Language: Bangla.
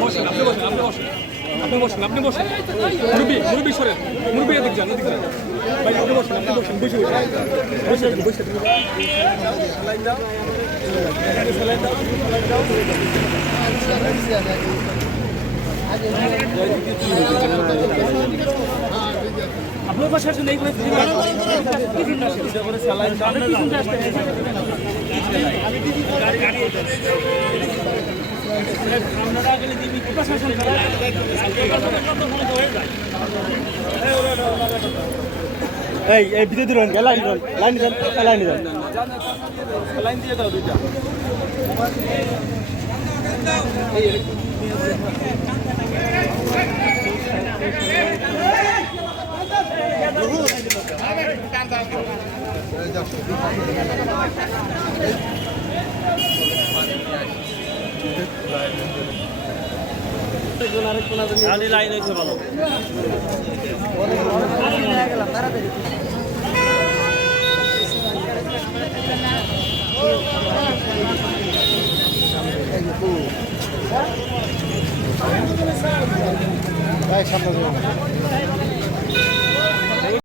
বসেন আপনি বসেন আপনি বসেন আপনি বসেন আপনি বসেন মুরব্বী মুরব্বী সরেন মুরব্বী এদিক যান এদিক যান ভাই আপনি বসেন আপনি বসেন বসে বসে বসে বসে আপনার পাশে আসেন এই করে এই এই, ভিতরে দিলেন লাইন দিলেন লাইন দিলেন লাইন দিলেন লাইন দিয়ে দাও দুইটা লাইন হয়েছে ভালো সামনে